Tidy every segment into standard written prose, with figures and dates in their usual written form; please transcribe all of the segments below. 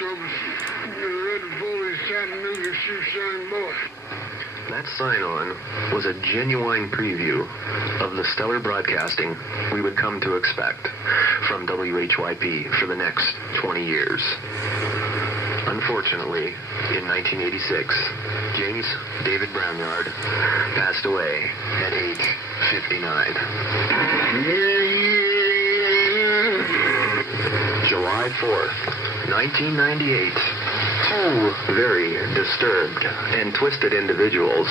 troubles. The Red Bullies, Chattanooga, shoe-shine boy. That sign-on was a genuine preview of the stellar broadcasting we would come to expect from WHYP for the next 20 years. Unfortunately, in 1986, James David Brownyard passed away at age 59. July 4th, 1998. Two very disturbed and twisted individuals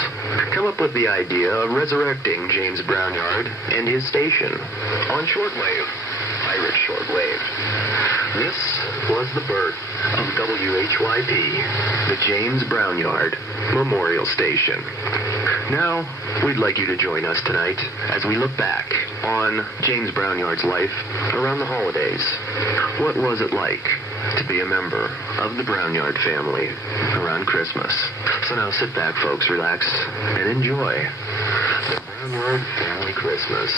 come up with the idea of resurrecting James Brownyard and his station on shortwave, Irish shortwave. This was the birth of WHYP, the James Brownyard Memorial Station. Now, we'd like you to join us tonight as we look back on James Brownyard's life around the holidays. What was it like to be a member of the Brownyard family around Christmas? So now sit back, folks, relax, and enjoy the Brownyard Family Christmas.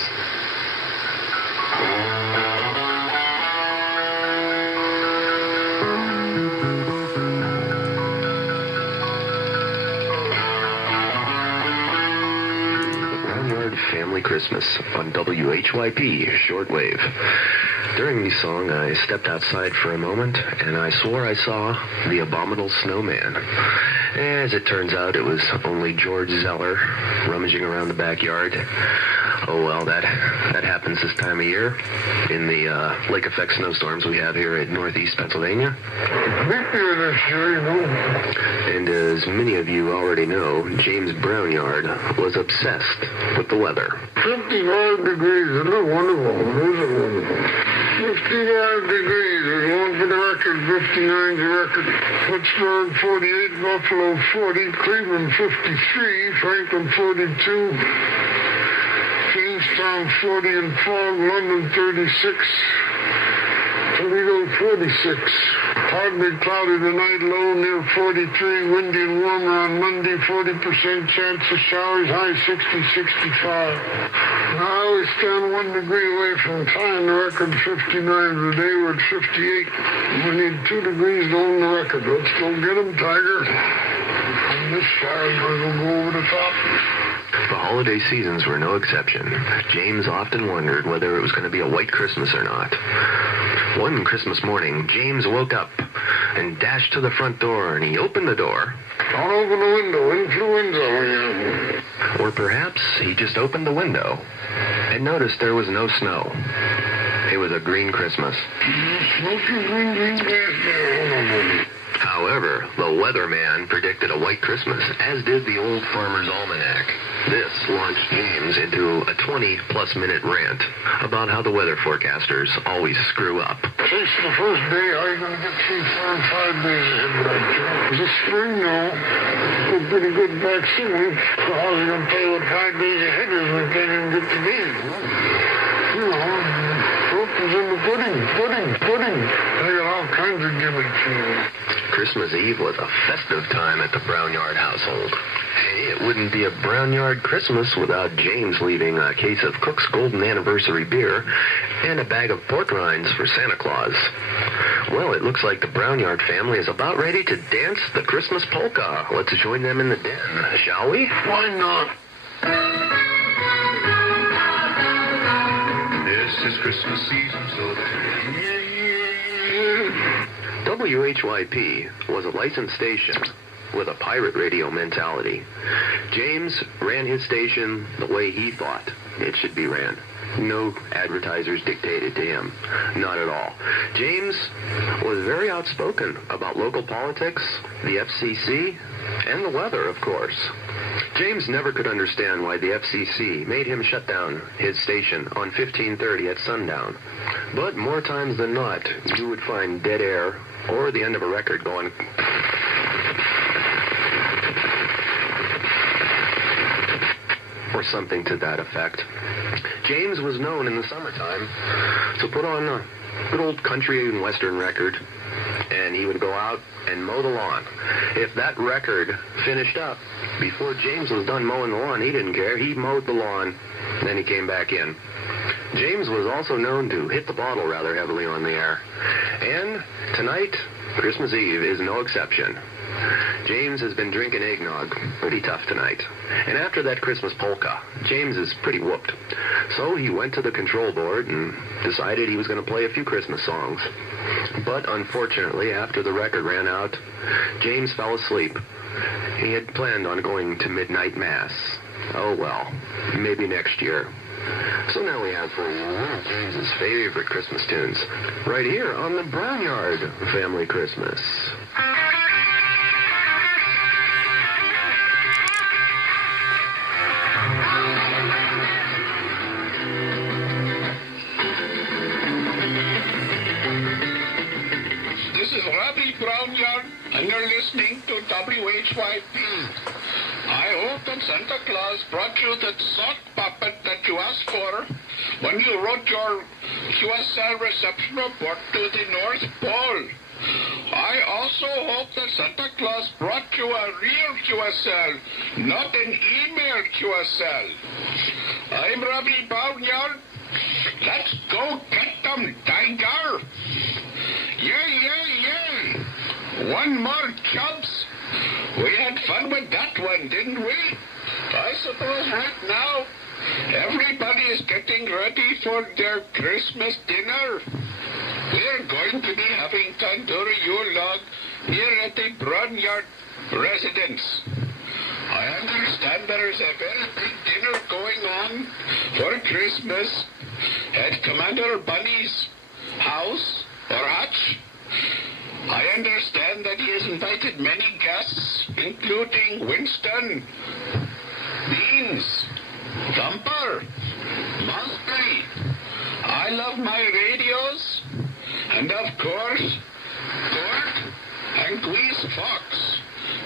Family Christmas on WHYP Shortwave. During the song, I stepped outside for a moment, and I swore I saw the abominable snowman. As it turns out, it was only George Zeller rummaging around the backyard. Oh, well, that happens this time of year in the lake effect snowstorms we have here in northeast Pennsylvania. And as many of you already know, James Brownyard was obsessed with the weather. 55 degrees, isn't it wonderful? Isn't it wonderful? 55 degrees, there's one for the record, 59 the record. Pittsburgh 48, Buffalo 40, Cleveland 53, Franklin 42, Jamestown 40 and fog, London 36, Toledo 46. Partly cloudy tonight, low near 43, windy and warmer on Monday, 40% chance of showers, high 60, 65. Now we stand 1 degree away from tying the record 59. Today we're at 58. We need 2 degrees to own the record. Let's go get them, Tiger. On this side, we'll go over the top. The holiday seasons were no exception. James often wondered whether it was going to be a white Christmas or not. One Christmas morning, James woke up and dashed to the front door, and he opened the door. Don't open the window, influenza. Or perhaps he just opened the window and noticed there was no snow. It was a green Christmas. Smoky green grass. However, the weatherman predicted a white Christmas, as did the Old Farmer's Almanac. This launched James into a 20-plus minute rant about how the weather forecasters always screw up. Chase the first day, how are you going to get 3, 4, and 5 days ahead? This spring, though, it's pretty good back soon. So how are you going to tell you what 5 days ahead is when you can't even get the days? You know, proof is in the pudding. They got all kinds of gimmicks. Christmas Eve was a festive time at the Brownyard household. Hey, it wouldn't be a Brownyard Christmas without James leaving a case of Cook's Golden Anniversary beer and a bag of pork rinds for Santa Claus. Well, it looks like the Brownyard family is about ready to dance the Christmas polka. Let's join them in the den, shall we? Why not? This is Christmas season, so WHYP was a licensed station with a pirate radio mentality. James ran his station the way he thought it should be ran. No advertisers dictated to him. Not at all. James was very outspoken about local politics, the FCC, and the weather, of course. James never could understand why the FCC made him shut down his station on 1530 at sundown. But more times than not, you would find dead air or the end of a record going... or something to that effect. James was known in the summertime to put on a good old country and western record, and he would go out and mow the lawn. If that record finished up before James was done mowing the lawn, he didn't care. He mowed the lawn, then he came back in. James was also known to hit the bottle rather heavily on the air. And tonight, Christmas Eve is no exception. James has been drinking eggnog pretty tough tonight. And after that Christmas polka, James is pretty whooped. So he went to the control board and decided he was going to play a few Christmas songs. But unfortunately, after the record ran out, James fell asleep. He had planned on going to midnight mass. Oh well, maybe next year. So now we have for you one of James's favorite Christmas tunes, right here on the Brownyard Family Christmas. This is Robbie Brownyard, and you're listening to WHYP. I hope that Santa Claus brought you that sock puppet that you asked for when you wrote your QSL reception report to the North Pole. I also hope that Santa Claus brought you a real QSL, not an email QSL. I'm Robbie Brownyard. Let's go get them, tiger. Yay. One more, chumps. We had fun with that one, didn't we? I suppose right now everybody is getting ready for their Christmas dinner. We're going to be having tandoori Yule log here at the Brownyard residence. I understand there is a very big dinner going on for Christmas at Commander Bunny's house or hutch. I understand that he has invited many guests, including Winston, Beans, Thumper, Mosby. I love my radios, and of course, Gort and Grease Fox.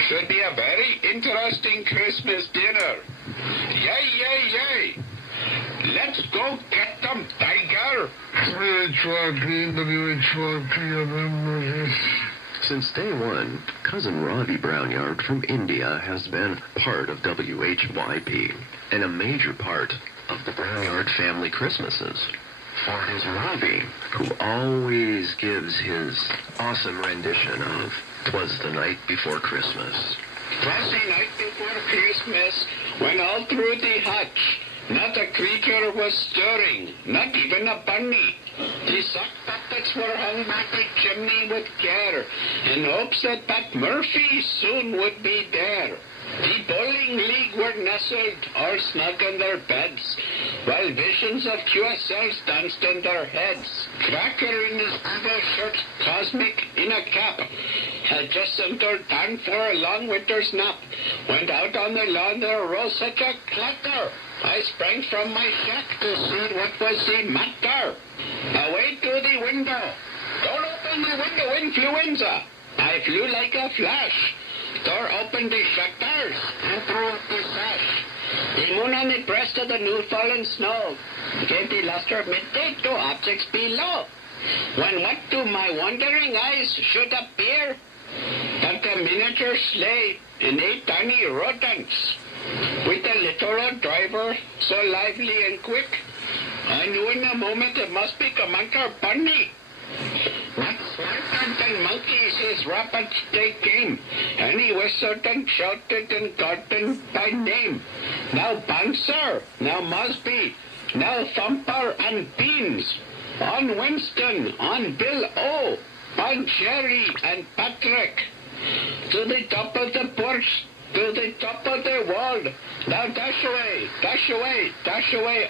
Should be a very interesting Christmas dinner. Yay. Let's go get them, tiger. Since day one, Cousin Robbie Brownyard from India has been part of WHYP and a major part of the Brownyard family Christmases. For his Robbie, who always gives his awesome rendition of "'Twas the Night Before Christmas." 'Twas the night before Christmas, when all through the hutch not a creature was stirring, not even a bunny. The sock puppets were hung by the chimney with care, in hopes that Pat Murphy soon would be there. The bowling league were nestled all snug in their beds, while visions of QSLs danced in their heads. Cracker in his polo shirt, Cosmic in a cap, had just settled down for a long winter's nap. Went out on the lawn, there arose such a clatter. I sprang from my shack to see what was the matter. Away to the window. Don't open the window, influenza. I flew like a flash. Door opened the shutters and threw up the sash. The moon on the breast of the new-fallen snow gave the luster of midday to objects below. When what to my wondering eyes should appear but a miniature sleigh and 8 tiny rodents, with a little old driver so lively and quick, I knew in a moment it must be Commander Bunny. What serpent and monkeys his rapids they came, and he whistled and shouted and called them by name. Now Bouncer, now Mosby, now Thumper and Beans, on Winston, on Bill O, on Jerry and Patrick, to the top of the porch, to the top of the wall. Now dash away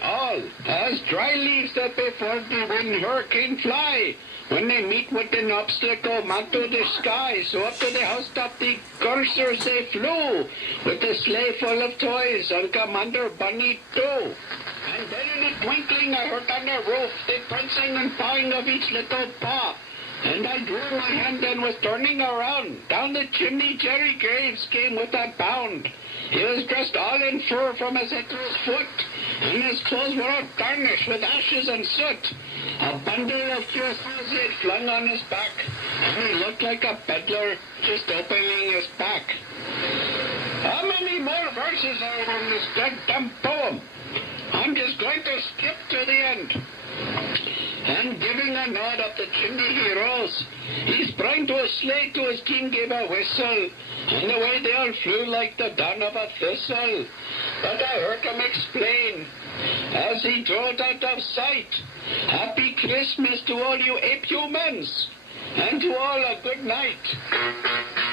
all, as dry leaves that before the wind hurricane fly, when they meet with an obstacle mount to the sky. So up to the housetop the coursers they flew, with a sleigh full of toys on Commander Bunny too. And then in a twinkling I heard on the roof the prancing and pawing of each little paw. And I drew my hand and was turning around. Down the chimney Jerry Graves came with a bound. He was dressed all in fur from his head to his foot, and his clothes were all tarnished with ashes and soot. A bundle of QSLs he had flung on his back, and he looked like a peddler just opening his pack. How many more verses are in this goddamn poem? I'm just going to skip to the end. And giving a a nod at the chimney he rose. He sprang to a sleigh, to his king gave a whistle, and away they all flew like the down of a thistle. But I heard him explain, as he drove out of sight, Happy Christmas to all you ape humans, and to all a good night.